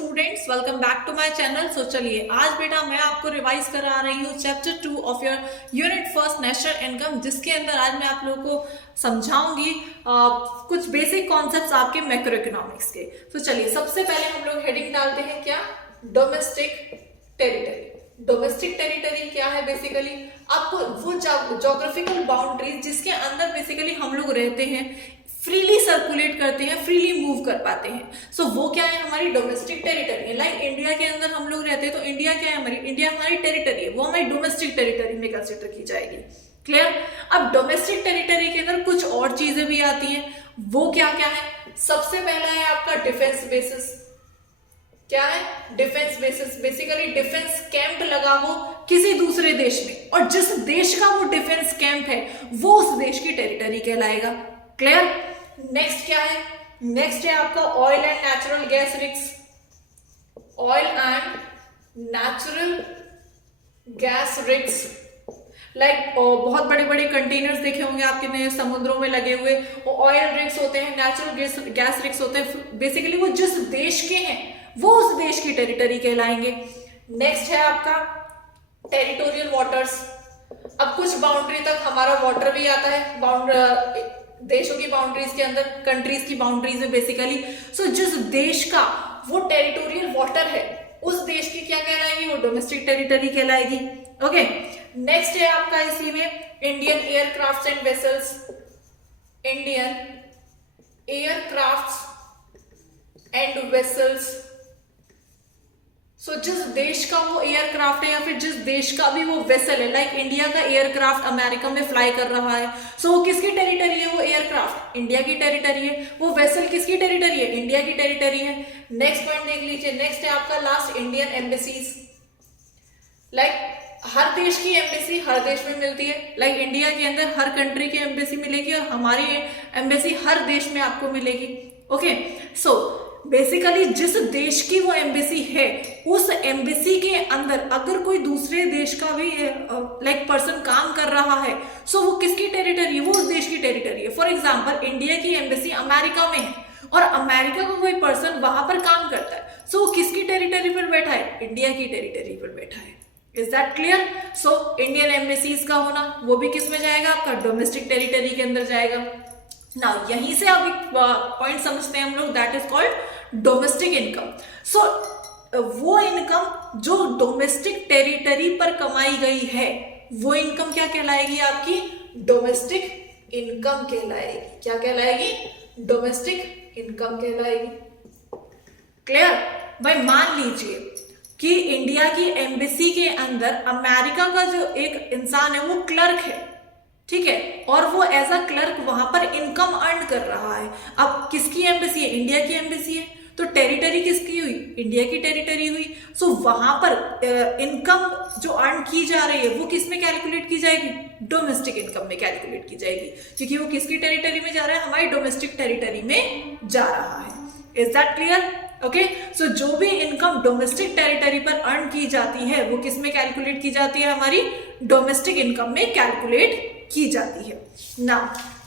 Students, welcome back to my channel. So चलिए आज बेटा मैं आपको रिवाइज करा रही हूँ chapter 2 of your unit first national income, जिसके अंदर आज मैं आप लोगों को समझाऊंगी कुछ बेसिक कॉन्सेप्ट्स आपके मैक्रो इकोनॉमिक्स के। तो चलिए सबसे पहले हम लोग हेडिंग डालते हैं क्या, डोमेस्टिक टेरिटरी। डोमेस्टिक टेरिटरी क्या है? बेसिकली आपको वो जोग्राफिकल बाउंड्रीज जिसके अंदर बेसिकली हम लोग रहते हैं, फ्रीली सर्कुलेट करते हैं, फ्रीली मूव कर पाते हैं। सो वो क्या है? हमारी डोमेस्टिक टेरिटरी है। लाइक इंडिया के अंदर हम लोग रहते हैं तो इंडिया क्या है? हमारी इंडिया हमारी टेरिटरी है, वो हमारी डोमेस्टिक टेरिटरी में कंसिडर की जाएगी। क्लियर? अब डोमेस्टिक टेरिटरी के अंदर कुछ और चीजें भी आती हैं, वो क्या क्या है? सबसे पहला है आपका डिफेंस बेसिस। क्या है? Defence basis. Basically defence camp लगा हो किसी दूसरे देश में, और जिस देश का वो डिफेंस कैंप है वो उस देश की टेरिटरी कहलाएगा। क्लियर? नेक्स्ट क्या है? नेक्स्ट है आपका oil and natural gas rigs. Oil and natural gas rigs, like बहुत बड़े बड़े कंटेनर्स देखे होंगे आपके समुद्रों में लगे हुए, वो ऑयल रिग्स होते हैं, नेचुरल गैस रिग्स होते हैं। बेसिकली वो जिस देश के हैं वो उस देश की टेरिटरी कहलाएंगे। नेक्स्ट है आपका टेरिटोरियल वाटर्स। अब कुछ बाउंड्री तक हमारा वाटर भी आता है, देशों की बाउंड्रीज के अंदर, कंट्रीज की बाउंड्रीज में बेसिकली। सो जिस देश का वो टेरिटोरियल वाटर है उस देश की क्या कहलाएगी? वो डोमेस्टिक टेरिटरी कहलाएगी। ओके, नेक्स्ट है आपका इसी में Indian aircrafts and vessels. Indian aircrafts and vessels. So जिस देश का वो एयरक्राफ्ट है या फिर जिस देश का भी वो वेसल है, लाइक इंडिया का एयरक्राफ्ट अमेरिका में फ्लाई कर रहा है, सो वो किसकी टेरिटरी है? वो एयरक्राफ्ट इंडिया की टेरिटरी है। वो वेसल किसकी टेरिटरी है? इंडिया की टेरिटरी है। नेक्स्ट पॉइंट देख लीजिए। नेक्स्ट है आपका लास्ट, इंडियन एम्बेसीज। लाइक हर देश की एम्बेसी हर देश में मिलती है। लाइक इंडिया के अंदर हर कंट्री की एम्बेसी मिलेगी और हमारी एम्बेसी हर देश में आपको मिलेगी। ओके, सो बेसिकली जिस देश की वो एम्बेसी है उस एम्बेसी के अंदर अगर कोई दूसरे देश का भी लाइक पर्सन काम कर रहा है, सो वो किसकी टेरिटरी है? वो उस देश की टेरिटरी है। फॉर एग्जांपल इंडिया की एम्बेसी अमेरिका में है और अमेरिका का कोई पर्सन वहां पर काम करता है, सो वो किसकी टेरिटरी पर बैठा है? इंडिया की टेरिटरी पर बैठा है। Is that clear? So Indian embassies का होना वो भी किस में जाएगा? आपका डोमेस्टिक टेरिटरी के अंदर जाएगा। ना यहीं से अब एक पॉइंट समझते हैं हम लोग, that is called domestic income. So वो इनकम जो डोमेस्टिक टेरिटरी पर कमाई गई है वो इनकम क्या कहलाएगी? आपकी डोमेस्टिक इनकम कहलाएगी। क्या कहलाएगी? डोमेस्टिक इनकम कहलाएगी। क्लियर? भाई मान लीजिए कि इंडिया की एम्बेसी के अंदर अमेरिका का जो एक इंसान है वो क्लर्क है, ठीक है, और वो एज अ क्लर्क वहां पर इनकम अर्न कर रहा है। अब किसकी एम्बेसी है? इंडिया की एम्बेसी है, तो टेरिटरी किसकी हुई? इंडिया की टेरिटरी हुई। सो वहां पर इनकम जो अर्न की जा रही है वो किस में कैलकुलेट की जाएगी? डोमेस्टिक इनकम में कैलकुलेट की जाएगी, क्योंकि वो किसकी टेरिटरी में जा रहा है? हमारी डोमेस्टिक टेरिटरी में जा रहा है। Is that clear? ओके, सो जो भी इनकम डोमेस्टिक टेरिटरी पर अर्न की जाती है वो किस में कैलकुलेट की जाती है? हमारी डोमेस्टिक इनकम में कैलकुलेट की जाती है ना।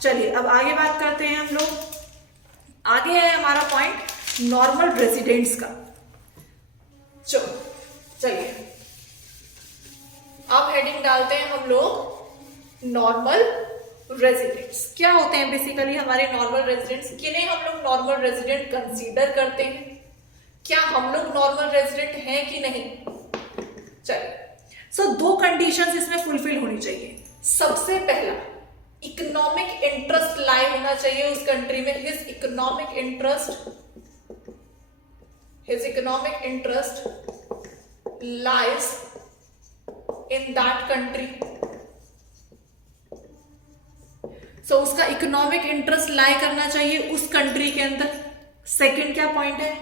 चलिए अब आगे बात करते हैं हम लोग। आगे है हमारा पॉइंट नॉर्मल रेजिडेंट्स का। चलिए अब हेडिंग डालते हैं हम लोग नॉर्मल रेजिडेंट्स। क्या होते हैं बेसिकली हमारे नॉर्मल रेजिडेंट्स? किन्हें हम लोग नॉर्मल रेजिडेंट कंसीडर करते हैं? क्या हम लोग नॉर्मल रेजिडेंट हैं कि नहीं? चलिए, सो दो कंडीशंस इसमें फुलफिल होनी चाहिए। सबसे पहला, इकोनॉमिक इंटरेस्ट लाई होना चाहिए उस कंट्री में। His economic interest lies in that country. So उसका इकोनॉमिक इंटरेस्ट लाई करना चाहिए उस कंट्री के अंदर। सेकंड क्या पॉइंट है?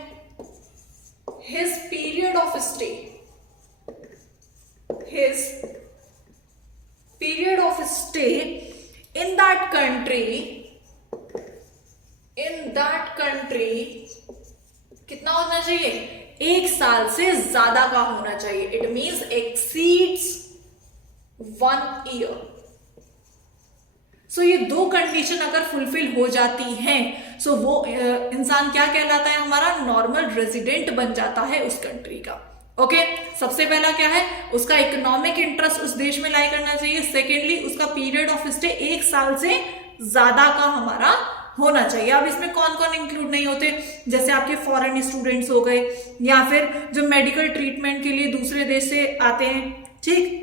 His period of stay, his period of stay in that country कितना होना चाहिए? 1 साल से ज्यादा का होना चाहिए। It means exceeds 1 year. So ये दो कंडीशन अगर फुलफिल हो जाती हैं सो वो इंसान क्या कहलाता है, हमारा नॉर्मल रेजिडेंट बन जाता है उस कंट्री का। ओके सबसे पहला क्या है, उसका इकोनॉमिक इंटरेस्ट उस देश में लाई करना चाहिए। सेकेंडली उसका पीरियड ऑफ स्टे 1 साल से ज्यादा का हमारा होना चाहिए। अब इसमें कौन कौन इंक्लूड नहीं होते, जैसे आपके फॉरेन स्टूडेंट्स हो गए, या फिर जो मेडिकल ट्रीटमेंट के लिए दूसरे देश से आते हैं, ठीक।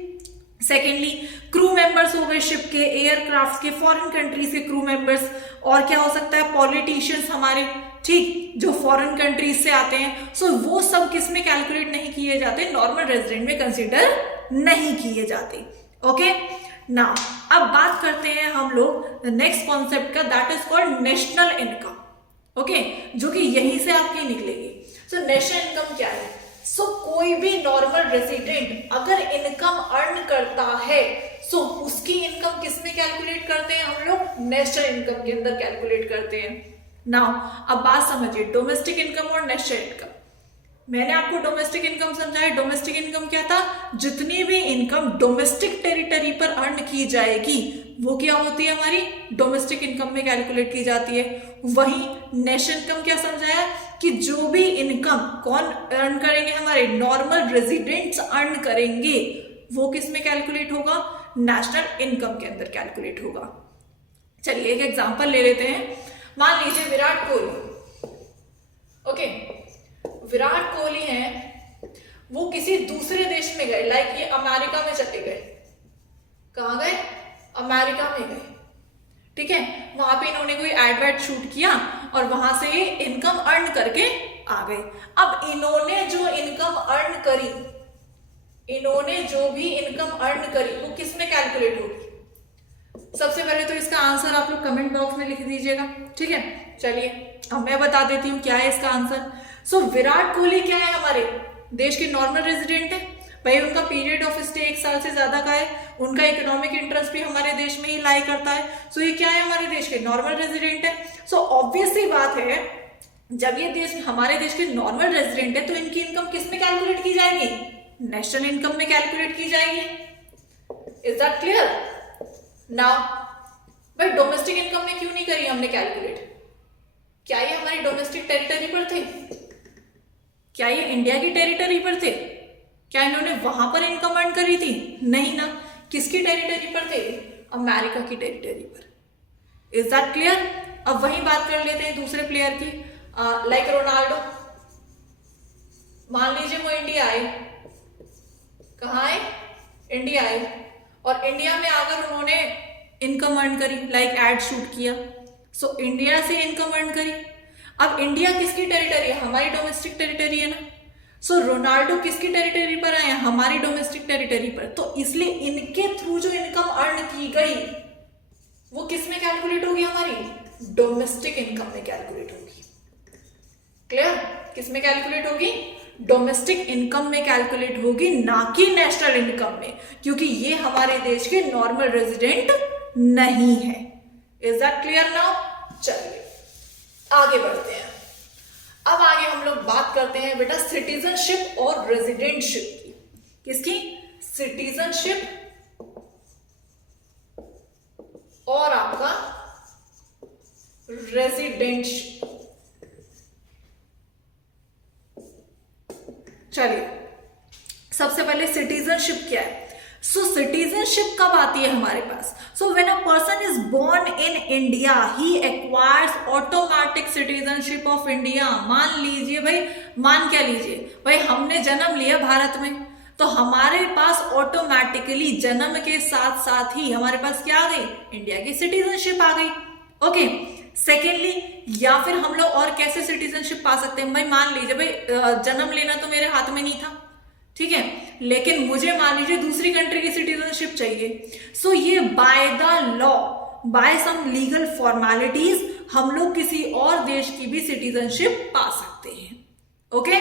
सेकेंडली क्रू मेंबर्स हो गए शिप के, एयरक्राफ्ट के, फॉरेन कंट्री से क्रू मेंबर्स, और क्या हो सकता है, पॉलिटिशियंस हमारे, ठीक, जो फॉरेन कंट्रीज से आते हैं। सो वो सब किस में कैलकुलेट नहीं किए जाते, नॉर्मल रेजिडेंट में कंसीडर नहीं किए जाते। ओके नाउ अब बात करते हैं हम लोग नेक्स्ट कॉन्सेप्ट का, that is called national income. Okay जो कि यहीं से आपकी निकलेगी। सो नेशनल इनकम क्या है, सो कोई भी नॉर्मल रेजिडेंट अगर इनकम अर्न करता है, सो उसकी इनकम किस में कैलकुलेट करते हैं हम लोग, नेशनल इनकम के अंदर कैलकुलेट करते हैं। नाउ अब बात समझिए, डोमेस्टिक इनकम और नेशनल इनकम। मैंने आपको डोमेस्टिक इनकम समझाया। डोमेस्टिक इनकम क्या था, जितनी भी इनकम डोमेस्टिक टेरिटरी पर अर्न की जाएगी वो क्या होती है, हमारी डोमेस्टिक इनकम में कैलकुलेट की जाती है। वहीं नेशनल इनकम क्या समझाया, कि जो भी इनकम कौन अर्न करेंगे, हमारे नॉर्मल रेजिडेंट्स अर्न करेंगे, वो किस में कैलकुलेट होगा, नेशनल इनकम के अंदर कैलकुलेट होगा। चलिए एक एग्जांपल ले लेते हैं। मान लीजिए विराट कोहली, ओके विराट कोहली हैं, वो किसी दूसरे देश में गए, लाइक ये अमेरिका में चले गए। कहाँ गए, अमेरिका में गए, ठीक है। वहां पे इन्होंने कोई एडवर्ट शूट किया और वहां से ये इनकम अर्न करके आ गए। अब इन्होंने जो इनकम अर्न करी, इन्होंने जो भी इनकम अर्न करी वो किस में कैलकुलेट होगी, सबसे पहले तो इसका आंसर आप लोग कमेंट बॉक्स में लिख दीजिएगा, ठीक है। चलिए अब मैं बता देती हूँ क्या है इसका आंसर। सो विराट कोहली क्या है, हमारे देश के नॉर्मल रेजिडेंट है भाई, उनका पीरियड ऑफ स्टे 1 साल से ज्यादा का है, उनका इकोनॉमिक इंटरेस्ट भी हमारे देश में ही लाई करता है। सो ये क्या है, हमारे देश के नॉर्मल रेजिडेंट है। सो ऑब्वियस सी बात है, जब ये देश हमारे देश के नॉर्मल रेजिडेंट है तो इनकी इनकम किस में कैलकुलेट की जाएगी, नेशनल इनकम में कैलकुलेट की जाएगी। Is that clear. नाउ भाई डोमेस्टिक इनकम में क्यों नहीं करी हमने कैलकुलेट, क्या ये हमारी डोमेस्टिक टेरिटरी पर थे, क्या ये इंडिया की टेरिटरी पर थे, क्या इन्होंने वहां पर इनकम अर्न करी थी, नहीं ना। किसकी टेरिटरी पर थे, अमेरिका की टेरिटरी पर। Is that clear. अब वही बात कर लेते हैं दूसरे प्लेयर की, लाइक रोनाल्डो। मान लीजिए वो इंडिया आए, कहाँ आए, इंडिया आए, और इंडिया में आकर उन्होंने इनकम अर्न करी, लाइक एड शूट किया। सो इंडिया से इनकम अर्न करी। अब इंडिया किसकी टेरिटरी है, हमारी डोमेस्टिक टेरिटरी है ना। सो रोनाल्डो किसकी टेरिटरी पर आए, हमारी डोमेस्टिक टेरिटरी पर, तो इसलिए इनके थ्रू जो इनकम अर्न की गई वो किस में कैलकुलेट होगी, हमारी डोमेस्टिक इनकम में कैलकुलेट होगी। क्लियर, किस में कैलकुलेट होगी, डोमेस्टिक इनकम में कैलकुलेट होगी, ना कि नेशनल इनकम में, क्योंकि ये हमारे देश के नॉर्मल रेजिडेंट नहीं है। Is that clear now. चलिए आगे बढ़ते हैं। अब आगे हम लोग बात करते हैं बेटा सिटीजनशिप और रेजिडेंटशिप की। किसकी, सिटीजनशिप और आपका रेजिडेंटशिप। चलिए सबसे पहले सिटीजनशिप क्या है। सो सिटीजनशिप कब आती है हमारे पास, so when a person is born in India he acquires automatic citizenship of India. मान लीजिए भाई, मान क्या लीजिए भाई, हमने जन्म लिया भारत में, तो हमारे पास ऑटोमेटिकली जन्म के साथ साथ ही हमारे पास क्या आ गई, इंडिया की सिटीजनशिप आ गई। ओके सेकेंडली, या फिर हम लोग और कैसे सिटीजनशिप पा सकते हैं, भाई मान लीजिए भाई जन्म लेना तो मेरे हाथ में नहीं था, ठीक है, लेकिन मुझे मान लीजिए दूसरी कंट्री की सिटीजनशिप चाहिए। सो ये by the law, by some legal formalities हम लोग किसी और देश की भी सिटीजनशिप पा सकते हैं। ओके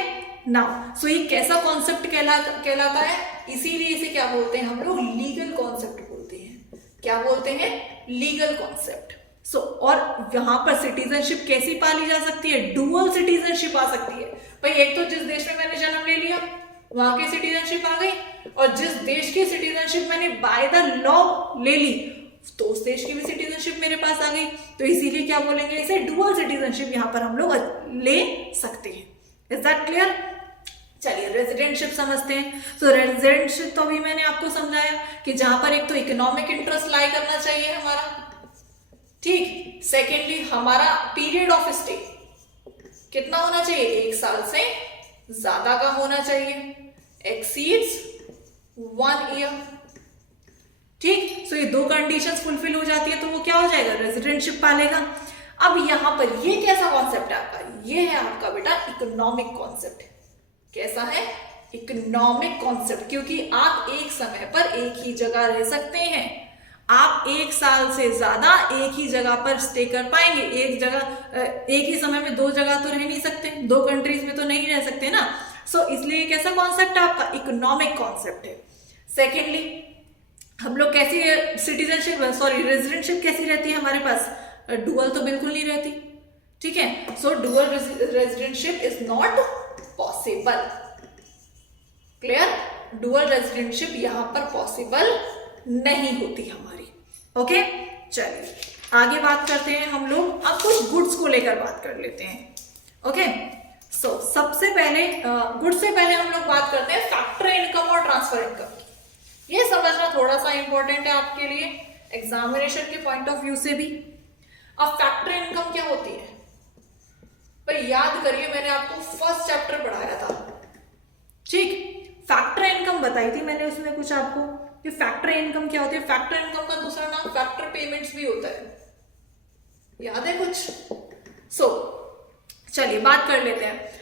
नाउ, सो ये कैसा कॉन्सेप्ट कहलाता है, इसीलिए इसे क्या बोलते हैं हम लोग, लीगल कॉन्सेप्ट बोलते हैं। क्या बोलते हैं, लीगल कॉन्सेप्ट। सो और यहां पर सिटीजनशिप कैसी पाली जा सकती है, डुअल सिटीजनशिप आ सकती है। भाई एक तो जिस देश में मैंने जन्म ले लिया वहां की सिटीजनशिप आ गई, और जिस देश की सिटीजनशिप मैंने बाय द लॉ ले ली तो उस देश की भी सिटीजनशिप मेरे पास आ गई, तो इसीलिए क्या बोलेंगे, इसे डुअल सिटीजनशिप यहाँ पर हम लोग ले सकते हैं। Is that clear? चलिए रेजिडेंटशिप समझते हैं। तो रेजिडेंटशिप तो अभी मैंने आपको समझाया कि जहां पर एक तो इकोनॉमिक इंटरेस्ट लाई करना चाहिए हमारा, ठीक। सेकेंडली हमारा पीरियड ऑफ स्टे कितना होना चाहिए, 1 साल से ज्यादा का होना चाहिए, एक्सीड्स 1 ईयर, ठीक। सो ये 2 कंडीशंस फुलफिल हो जाती है तो वो क्या हो जाएगा, रेजिडेंटशिप पालेगा। अब यहां पर ये कैसा कॉन्सेप्ट है आपका, ये है आपका बेटा इकोनॉमिक कॉन्सेप्ट। कैसा है, इकोनॉमिक कॉन्सेप्ट, क्योंकि आप एक समय पर एक ही जगह रह सकते हैं, आप 1 साल से ज्यादा एक ही जगह पर स्टे कर पाएंगे। एक ही समय में 2 जगह तो रह नहीं सकते, 2 कंट्रीज में तो नहीं रह सकते ना। सो इसलिए कैसा कॉन्सेप्ट है आपका, इकोनॉमिक कॉन्सेप्ट है। सेकेंडली हम लोग कैसी सिटीजनशिप रेजिडेंटशिप कैसी रहती है हमारे पास, डुअल तो बिल्कुल नहीं रहती, ठीक है। So dual residentship is not possible. Clear? Dual residentship यहां पर पॉसिबल नहीं होती हमारी। ओके, चलिए आगे बात करते हैं हम लोग। अब कुछ गुड्स को लेकर बात कर लेते हैं। ओके, सो सबसे पहले गुड्स से पहले हम लोग बात करते हैं फैक्टर इनकम और ट्रांसफर इनकम की। ये समझना थोड़ा सा इंपॉर्टेंट है आपके लिए एग्जामिनेशन के पॉइंट ऑफ व्यू से भी। अब फैक्टर इनकम क्या होती है भाई, याद करिए मैंने आपको फर्स्ट चैप्टर पढ़ाया था, ठीक। फैक्टर इनकम बताई थी मैंने उसमें कुछ आपको कि फैक्टर इनकम क्या होती है। फैक्टर इनकम का दूसरा नाम फैक्टर पेमेंट्स भी होता है, याद है कुछ? चलिए बात कर लेते हैं।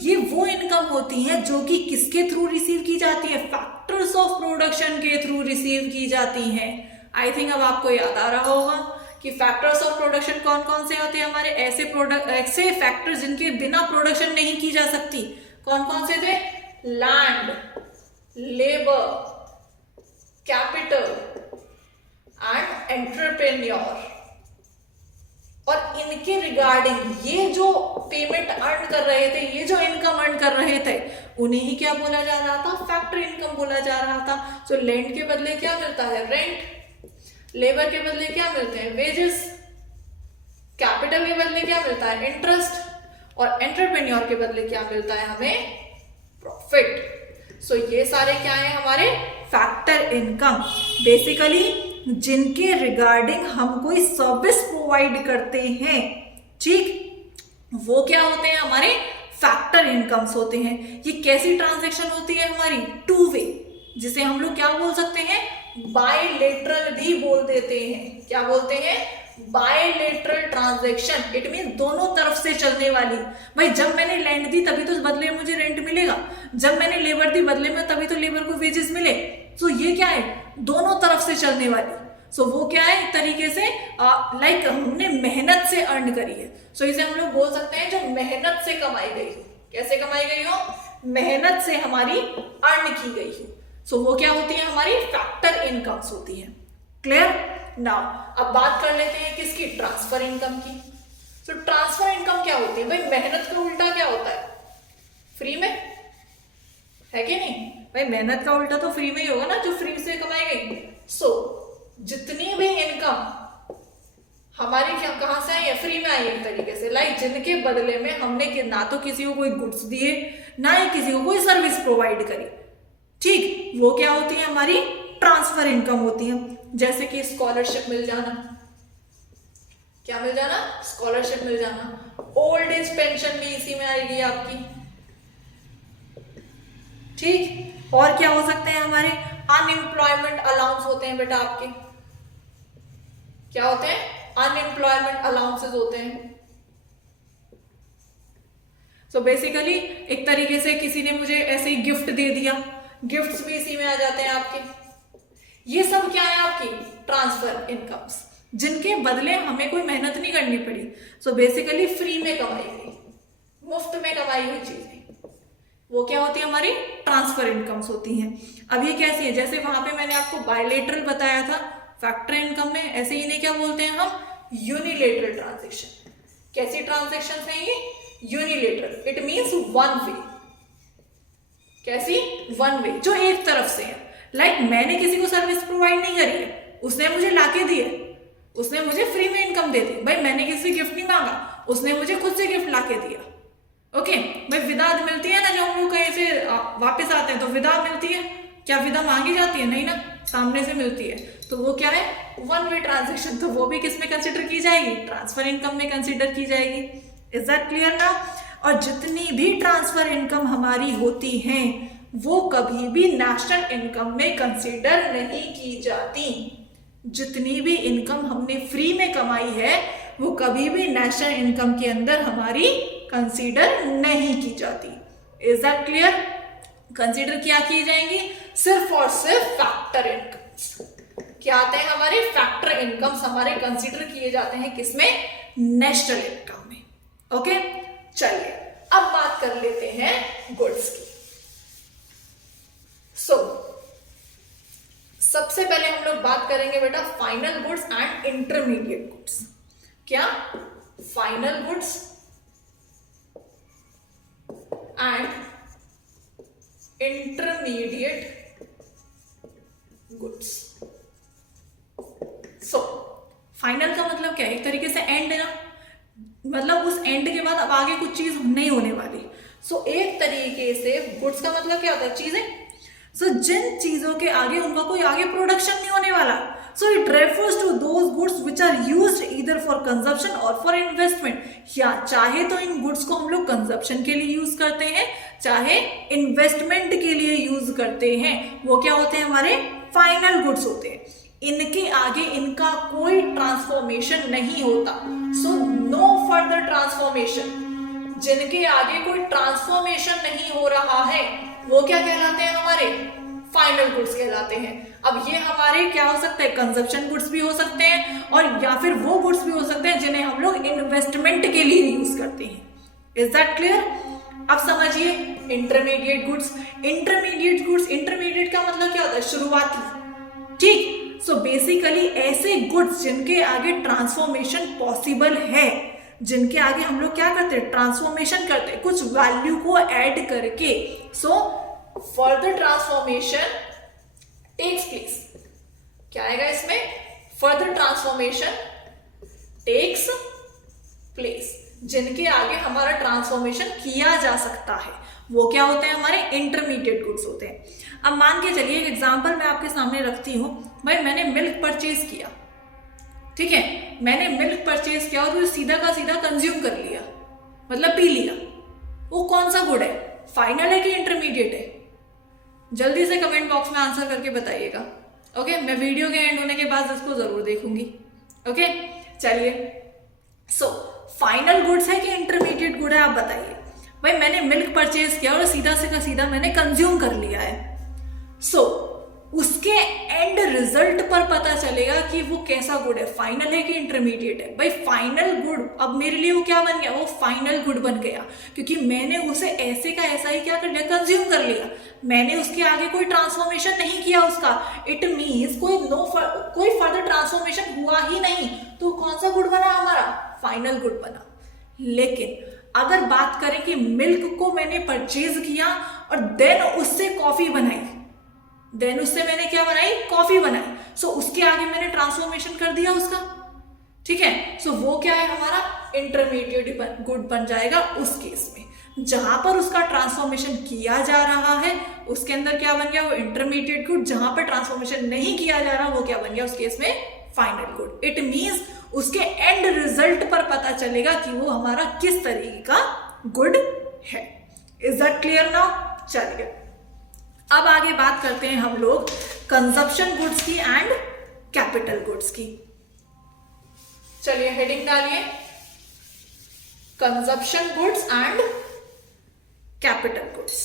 ये वो इनकम होती है जो कि किसके थ्रू रिसीव की जाती है, फैक्टर्स ऑफ प्रोडक्शन के थ्रू रिसीव की जाती है। आई थिंक अब आपको याद आ रहा होगा कि फैक्टर्स ऑफ प्रोडक्शन कौन कौन से होते हैं हमारे, ऐसे फैक्टर्स जिनके बिना प्रोडक्शन नहीं की जा सकती। कौन कौन से थे, land, labour, capital and entrepreneur. और इनके रिगार्डिंग ये जो पेमेंट अर्न कर रहे थे, ये जो इनकम अर्न कर रहे थे, उन्हें ही क्या बोला जा रहा था, फैक्टर इनकम बोला जा रहा था। सो लैंड के बदले क्या मिलता है, रेंट, लेबर के बदले क्या मिलते हैं, वेजेस, कैपिटल के बदले क्या मिलता है, इंटरेस्ट, और एंटरप्रेन्योर के बदले क्या मिलता है हमें, प्रॉफिट। सो ये सारे क्या है हमारे फैक्टर इनकम, बेसिकली जिनके रिगार्डिंग हम कोई सर्विस प्रोवाइड करते हैं, ठीक, वो क्या होते हैं हमारे फैक्टर इनकम्स होते हैं। ये कैसी ट्रांजैक्शन होती है हमारी, 2 वे, जिसे हम लोग क्या बोल सकते हैं, बायलेटरल भी बोल देते हैं। क्या बोलते हैं, बायलेटरल ट्रांजैक्शन। इट मीन दोनों तरफ से चलने वाली। भाई जब मैंने लैंड दी तभी तो बदले में मुझे रेंट मिलेगा, जब मैंने लेबर दी बदले में तभी तो लेबर को वेजेस मिले। तो ये क्या है, दोनों तरफ से चलने वाली। सो वो क्या है, एक तरीके से लाइक हमने मेहनत से अर्न करी है। सो इसे हम लोग बोल सकते हैं जो मेहनत से कमाई गई हो। कैसे कमाई गई हो, मेहनत से हमारी अर्न की गई हो। सो वो क्या होती है हमारी फैक्टर इनकम्स होती है। क्लियर? नाउ अब बात कर लेते हैं किसकी, ट्रांसफर इनकम की। सो ट्रांसफर इनकम क्या होती है भाई, मेहनत का उल्टा क्या होता है, फ्री में, है कि नहीं भाई, मेहनत का उल्टा तो फ्री में ही होगा ना, जो फ्री से कमाई गई। सो जितनी भी इनकम हमारी क्या कहां से आई है, फ्री में आई है एक तरीके से, लाइक जिनके बदले में हमने ना तो किसी को कोई गुड्स दिए, ना ही किसी को कोई सर्विस प्रोवाइड करी, ठीक, वो क्या होती है हमारी ट्रांसफर इनकम होती है। जैसे कि स्कॉलरशिप मिल जाना, क्या मिल जाना, स्कॉलरशिप मिल जाना, ओल्ड एज पेंशन भी इसी में आएगी आपकी, ठीक। और क्या हो सकते हैं हमारे, अनएम्प्लॉयमेंट अलाउंस होते हैं बेटा आपके, क्या होते हैं, अनएम्प्लॉयमेंट अलाउंसेस होते हैं। सो बेसिकली एक तरीके से किसी ने मुझे ऐसे ही गिफ्ट दे दिया, गिफ्ट्स भी इसी में आ जाते हैं आपके। ये सब क्या है आपकी ट्रांसफर इनकम्स, जिनके बदले हमें कोई मेहनत नहीं करनी पड़ी। सो बेसिकली फ्री में कमाई गई, मुफ्त में कमाई हुई चीजें, वो क्या होती है हमारी ट्रांसफर इनकम्स होती हैं। अब ये कैसी है, जैसे वहां पे मैंने आपको बायलेटरल बताया था फैक्टर इनकम में, ऐसे इन्हें क्या बोलते हैं हम, यूनिलेटरल ट्रांजैक्शन। कैसी ट्रांजैक्शन है ये, unilateral, it means one way. कैसी, वन वे, जो एक तरफ से है, लाइक मैंने किसी को सर्विस प्रोवाइड नहीं करी है, उसने मुझे लाके दिए, उसने मुझे फ्री में इनकम दे दी। भाई मैंने किसी से गिफ्ट नहीं मांगा, उसने मुझे खुद से गिफ्ट लाके दिया। ओके भाई विदा मिलती है ना, जब हम लोग कहीं से वापस आते हैं तो विदा मिलती है, क्या विदा मांगी जाती है? नहीं ना, सामने से मिलती है। तो वो क्या है? One way transaction. तो वो भी किस में कंसिडर की जाएगी? ट्रांसफर इनकम में कंसिडर की जाएगी। इज दैट क्लियर ना? और जितनी भी ट्रांसफर इनकम हमारी होती हैं वो कभी भी नेशनल इनकम में कंसिडर नहीं की जाती। जितनी भी इनकम हमने फ्री में कमाई है वो कभी भी नेशनल इनकम के अंदर हमारी कंसीडर नहीं की जाती। Is that clear? कंसीडर क्या की जाएंगी? सिर्फ और सिर्फ फैक्टर इनकम। क्या आते हैं हमारे? फैक्टर इनकम्स हमारे कंसीडर किए जाते हैं किसमें? नेशनल इनकम में। ओके चलिए अब बात कर लेते हैं गुड्स की। सबसे पहले हम लोग बात करेंगे बेटा final goods and intermediate goods. क्या? Final goods and intermediate goods. Final का मतलब क्या है? एक तरीके से एंड है ना, मतलब उस एंड के बाद अब आगे कुछ चीज नहीं होने वाली। एक तरीके से गुड्स का मतलब क्या होता है? चीजें। जिन चीजों के आगे उनका कोई आगे प्रोडक्शन नहीं होने वाला। It refers to those goods which are used either for consumption और फॉर इन्वेस्टमेंट। या चाहे तो इन गुड्स को हम लोग कंजप्शन के लिए यूज करते हैं, चाहे इन्वेस्टमेंट के लिए यूज करते हैं। वो क्या होते हैं? हमारे फाइनल गुड्स होते हैं। इनके आगे इनका कोई ट्रांसफॉर्मेशन नहीं होता। No further transformation. जिनके आगे कोई ट्रांसफॉर्मेशन नहीं हो रहा है वो क्या कहलाते हैं? हमारे फाइनल गुड्स कहलाते हैं। अब ये हमारे क्या हो सकते हैं? कंजप्शन गुड्स भी हो सकते हैं और या फिर वो गुड्स भी हो सकते हैं जिन्हें हम लोग इन्वेस्टमेंट के लिए यूज करते हैं। Is that clear? अब समझिए intermediate goods. Intermediate goods, intermediate का मतलब क्या होता है? शुरुआती। ठीक। बेसिकली ऐसे गुड्स जिनके आगे ट्रांसफॉर्मेशन पॉसिबल है, जिनके आगे हम लोग क्या करते हैं? ट्रांसफॉर्मेशन करते हैं, कुछ वैल्यू को ऐड करके। Further transformation takes place. क्या आएगा इसमें? Further transformation takes place. जिनके आगे हमारा ट्रांसफॉर्मेशन किया जा सकता है वो क्या होते हैं? हमारे इंटरमीडिएट गुड्स होते हैं। अब मान के चलिए एक एग्जांपल मैं आपके सामने रखती हूं। भाई मैंने मिल्क परचेज किया, ठीक है, मैंने मिल्क परचेज किया और सीधा का सीधा कंज्यूम कर लिया, मतलब पी लिया। वो कौन सा गुड है? फाइनल है कि इंटरमीडिएट है? जल्दी से कमेंट बॉक्स में आंसर करके बताइएगा। ओके मैं वीडियो के एंड होने के बाद इसको जरूर देखूंगी। ओके चलिए फाइनल गुड्स है कि इंटरमीडिएट गुड है? आप बताइए। भाई मैंने मिल्क परचेज किया और सीधा से का सीधा मैंने कंज्यूम कर लिया है। उसके एंड रिजल्ट पर पता चलेगा कि वो कैसा गुड है, फाइनल है कि इंटरमीडिएट है। भाई फाइनल गुड अब मेरे लिए वो क्या बन गया? वो फाइनल गुड बन गया क्योंकि मैंने उसे ऐसे का ऐसा ही क्या कर लिया? कंज्यूम कर लिया। मैंने उसके आगे कोई ट्रांसफॉर्मेशन नहीं किया उसका। इट मीन्स कोई फर्दर ट्रांसफॉर्मेशन हुआ ही नहीं। तो कौन सा गुड बना? हमारा फाइनल गुड बना। लेकिन अगर बात करें कि मिल्क को मैंने परचेज किया और देन उससे कॉफी बनाई, देन उससे मैंने क्या बनाई? कॉफी बनाई। उसके आगे मैंने ट्रांसफॉर्मेशन कर दिया उसका, ठीक है। वो क्या है? हमारा इंटरमीडिएट गुड बन जाएगा उस केस में। जहां पर उसका ट्रांसफॉर्मेशन किया जा रहा है उसके अंदर क्या बन गया? वो इंटरमीडिएट गुड। जहां पर ट्रांसफॉर्मेशन नहीं किया जा रहा वो क्या बन गया? उस केस में फाइनल गुड। इट मीन्स उसके एंड रिजल्ट पर पता चलेगा कि वो हमारा किस तरीके का गुड है। Is that clear now? चलिए अब आगे बात करते हैं हम लोग कंजप्शन गुड्स की एंड कैपिटल गुड्स की। चलिए हेडिंग डालिए, consumption goods and capital goods.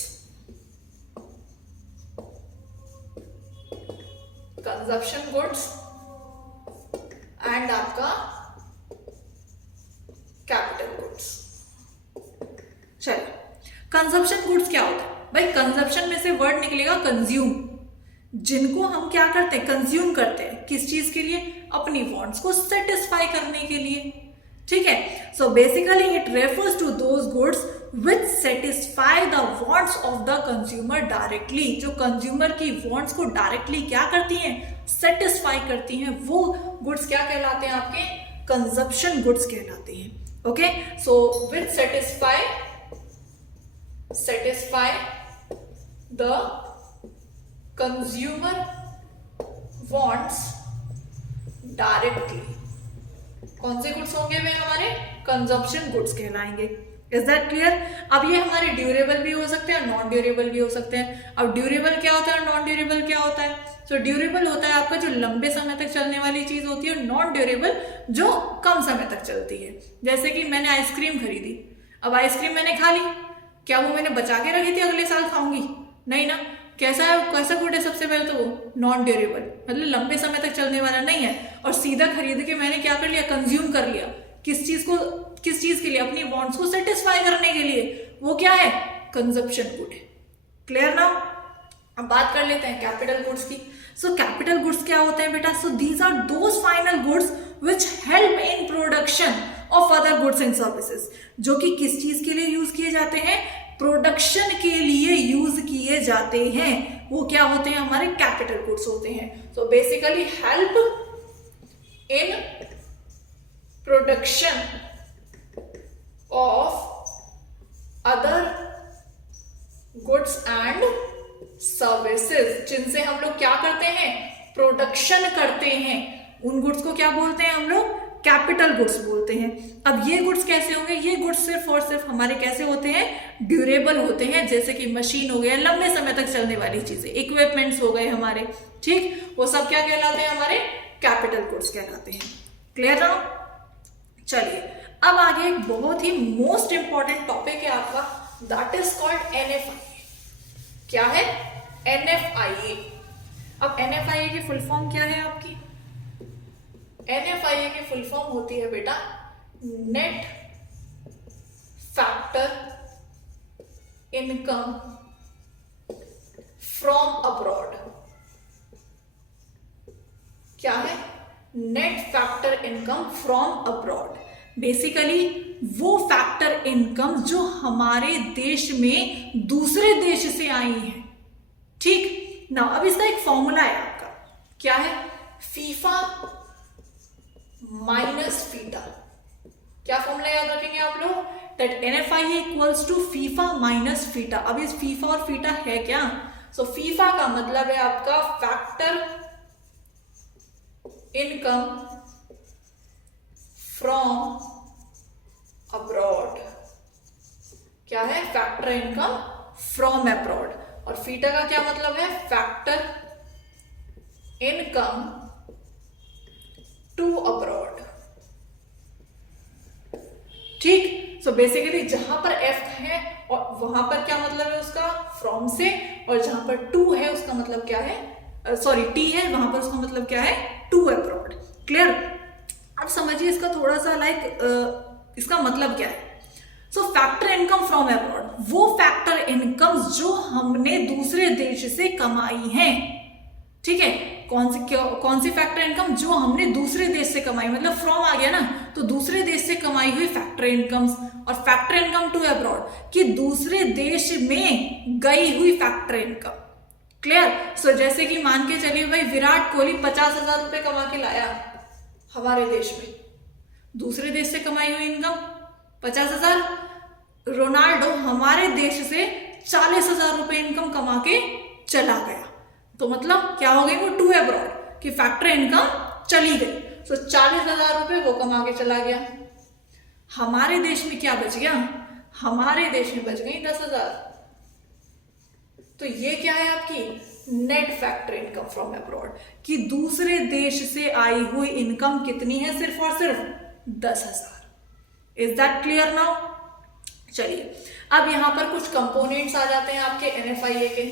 Consumption goods and आपका कैपिटल गुड्स। चलिए कंजप्शन गुड्स क्या होता है? भाई कंजप्शन में से वर्ड निकलेगा कंज्यूम, जिनको हम क्या करते हैं? कंज्यूम करते हैं। किस चीज के लिए? अपनी वांट्स को सेटिस्फाई करने के लिए, ठीक है। Basically it refers to those goods which satisfy the wants of the consumer directly, जो कंज्यूमर की वांट्स को डायरेक्टली क्या करती हैं, सेटिस्फाई करती हैं, वो गुड्स क्या कहलाते हैं आपके, कंजप्शन गुड्स कहलाते हैं। Okay, so which satisfy the consumer wants directly, कौन से गुड्स होंगे वे हमारे कंजप्शन गुड्स कहलाएंगे। Is that clear? अब ये हमारे ड्यूरेबल भी हो सकते हैं, नॉन ड्यूरेबल भी हो सकते हैं। अब ड्यूरेबल क्या होता है, नॉन ड्यूरेबल क्या होता है? तो ड्यूरेबल होता है आपका जो लंबे समय तक चलने वाली चीज होती है, नॉन ड्यूरेबल जो कम समय तक चलती है। जैसे कि मैंने आइसक्रीम खरीदी, अब आइसक्रीम मैंने खा ली, क्या वो मैंने बचा के रखी थी अगले साल खाऊंगी? नहीं ना। कैसा है, कैसा गुड है? सबसे पहले तो वो नॉन ड्यूरेबल, मतलब लंबे समय तक चलने वाला नहीं है। और सीधा खरीद के मैंने क्या कर लिया, कंज्यूम कर लिया। किस चीज को, किस चीज के लिए? अपनी वांट्स को सेटिस्फाई करने के लिए। वो क्या है, कंजप्शन गुड है। क्लियर ना? अब बात कर लेते हैं कैपिटल गुड्स की। सो कैपिटल गुड्स क्या होते हैं बेटा? So these are those final goods which help in production of other goods and services, जो कि किस चीज के लिए यूज किए जाते हैं, प्रोडक्शन के लिए यूज किए जाते हैं। वो क्या होते हैं, हमारे कैपिटल गुड्स होते हैं। So basically help in production of other goods and services, जिनसे हम लोग क्या करते हैं, प्रोडक्शन करते हैं। उन गुड्स को क्या बोलते हैं हम लोग, कैपिटल गुड्स बोलते हैं। अब ये गुड्स कैसे होंगे, ये गुड्स सिर्फ और सिर्फ हमारे कैसे होते हैं, ड्यूरेबल होते हैं। जैसे कि मशीन हो गया, लंबे समय तक चलने वाली चीजें, इक्विपमेंट्स हो गए हमारे, ठीक, वो सब क्या कहलाते हैं, हमारे कैपिटल गुड्स कहलाते हैं। क्लियर ना? चलिए अब आगे एक बहुत ही मोस्ट इंपॉर्टेंट टॉपिक है आपका, दैट इज कॉल्ड NFIA। क्या है, NFIA। अब NFIA की फुल फॉर्म क्या है आपकी? NFIA की फुल फॉर्म होती है बेटा net factor income from abroad. क्या है, net factor income from abroad. Basically वो फैक्टर इनकम जो हमारे देश में दूसरे देश से आई है, ठीक ना। अब इसका एक फॉर्मूला है आपका, क्या है, फीफा माइनस फीटा। क्या फॉर्मूला याद रखेंगे आप लोग, that NFIA equals to FIFA minus FITA. अब इस फीफा और फीटा है क्या? सो फीफा का मतलब है आपका फैक्टर इनकम फ्रॉम अब्रॉड। क्या है, फैक्टर इनकम फ्रॉम अब्रॉड। और फीटा का क्या मतलब है, फैक्टर इनकम टू अब्रॉड। ठीक, सो बेसिकली जहां पर F है और वहां पर क्या मतलब है उसका, फ्रॉम से, और जहां पर टू है उसका मतलब क्या है, सॉरी T है, वहां पर उसका मतलब क्या है, टू अब्रॉड। क्लियर? अब समझिए इसका थोड़ा सा इसका मतलब क्या है। सो फैक्टर इनकम फ्रॉम अब्रॉड, वो फैक्टर इनकम जो हमने दूसरे देश से कमाई है, ठीक है। कौन सी फैक्टर इनकम, जो हमने दूसरे देश से कमाई, मतलब फ्रॉम आ गया ना, तो दूसरे देश से कमाई हुई फैक्टर इनकम्स। और फैक्टर इनकम टू अब्रॉड, कि दूसरे देश में गई हुई फैक्टर इनकम। क्लियर? सो जैसे कि मान के चलिए भाई विराट कोहली 50,000 रुपए कमा के लाया हमारे देश में, दूसरे देश से कमाई हुई इनकम 50,000। रोनाल्डो हमारे देश से 40,000 रुपए इनकम कमा के चला गया, तो मतलब क्या हो गई, वो टू अब्रॉड की फैक्टर इनकम चली गई। तो 40,000 रुपए वो कमा के चला गया। हमारे देश में क्या बच गया, हमारे देश में बच गई 10,000। तो ये क्या है आपकी net factor income from abroad, कि दूसरे देश से आई हुई इनकम कितनी है, सिर्फ और सिर्फ 10,000। Is that clear now? चलिए अब यहां पर कुछ कंपोनेंट्स आ जाते हैं आपके NFIA के।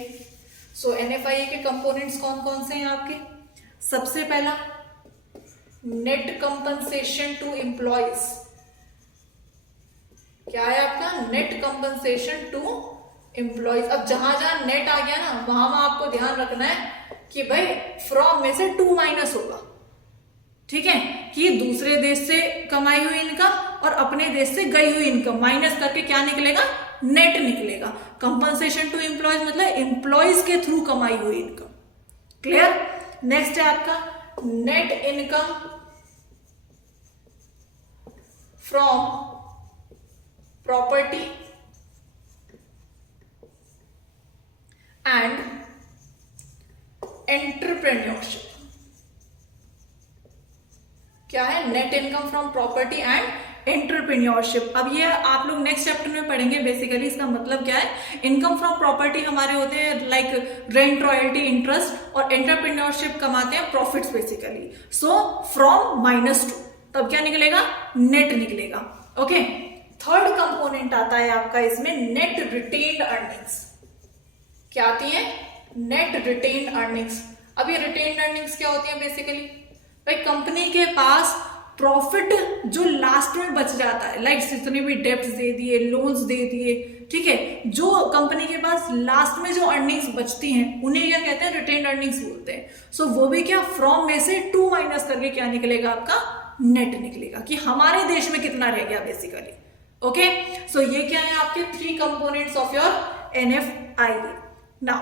सो NFIA के कंपोनेंट्स कौन कौन से हैं आपके? सबसे पहला नेट कंपनसेशन टू एम्प्लॉयज। क्या है आपका, नेट कंपनसेशन टू एम्प्लॉयज। अब जहां जहां नेट आ गया ना, वहां आपको ध्यान रखना है कि भाई फ्रॉम में से टू माइनस होगा, ठीक है, कि दूसरे देश से कमाई हुई इनकम और अपने देश से गई हुई इनकम माइनस करके क्या निकलेगा, नेट निकलेगा। कंपनसेशन टू एम्प्लॉयज मतलब एम्प्लॉयज के थ्रू कमाई हुई इनकम। क्लियर? नेक्स्ट है आपका net income from property and entrepreneurship. क्या है? Net income from property and entrepreneurship. अब ये आप लोग नेक्स्ट चैप्टर में पढ़ेंगे। बेसिकली इसका मतलब क्या है? इनकम फ्रॉम प्रॉपर्टी हमारे होते हैं लाइक रेंट, रॉयल्टी, इंटरेस्ट, और एंटरप्रेन्योरशिप कमाते हैं प्रॉफिट्स बेसिकली। सो फ्रॉम -2 तब क्या निकलेगा? नेट निकलेगा। ओके, थर्ड कंपोनेंट आता है आपका इसमें नेट रिटेन्ड अर्निंग्स। क्या आती है? Net retained earnings. अब ये रिटेन्ड अर्निंग्स क्या होती है? बेसिकली भाई कंपनी के पास प्रॉफिट जो लास्ट में बच जाता है, लाइक जितने भी डेब्ट्स दे दिए, लोन्स दे दिए, ठीक है, जो कंपनी के पास लास्ट में जो अर्निंग्स बचती हैं उन्हें क्या कहते हैं? रिटेन्ड अर्निंग्स बोलते हैं। सो वो भी क्या? फ्रॉम में से 2 माइनस करके क्या निकलेगा? आपका नेट निकलेगा कि हमारे देश में कितना रह गया बेसिकली। ओके, सो ये क्या है? आपके 3 components of your NFIA। Now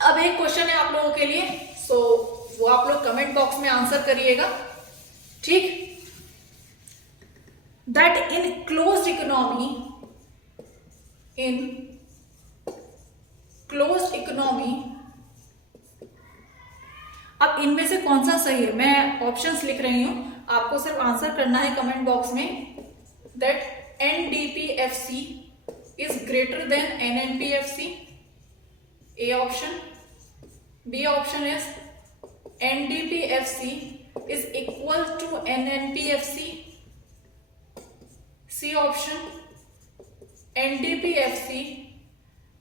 अब एक क्वेश्चन है आप लोगों के लिए, सो वो आप लोग कमेंट बॉक्स में आंसर करिएगा, ठीक? दैट इन क्लोज्ड इकोनॉमी, अब इनमें से कौन सा सही है? मैं ऑप्शंस लिख रही हूं, आपको सिर्फ आंसर करना है कमेंट बॉक्स में। That NDPFC is greater than NNPFC। A option. B option is NDPFC is equal to NNPFC. C option, NDPFC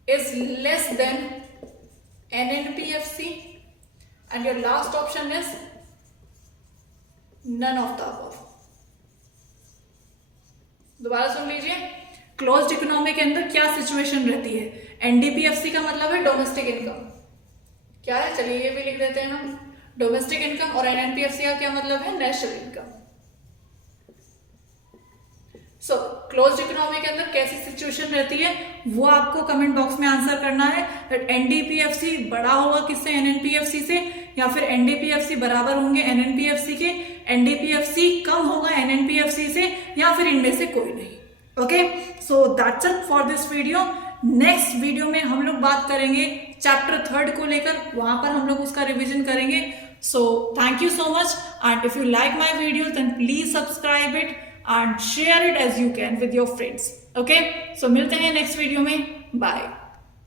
is less than NNPFC. And your last option is none of the above. दोबारा सुन लीजिए, closed economy के अंदर क्या situation रहती है? NDPFC का मतलब है डोमेस्टिक इनकम। क्या है? चलिए ये भी लिख देते हैं हम, डोमेस्टिक इनकम। और NNPFC का क्या मतलब है? National income. So closed economy के अंदर कैसी सिचुएशन रहती है वो आपको कमेंट बॉक्स में आंसर करना है। दैट NDPFC बड़ा होगा किससे? NNPFC से, या फिर NDPFC बराबर होंगे NNPFC के, NDPFC कम होगा NNPFC से, या फिर इनमें से कोई नहीं। Okay, so that's it for this video. Next video में हम लोग बात करेंगे चैप्टर 3 को लेकर, वहां पर हम लोग उसका रिवीजन करेंगे। So thank you so much, and if you like my video then please subscribe it and share it as you can with your friends. Okay, so मिलते हैं नेक्स्ट वीडियो में। बाय।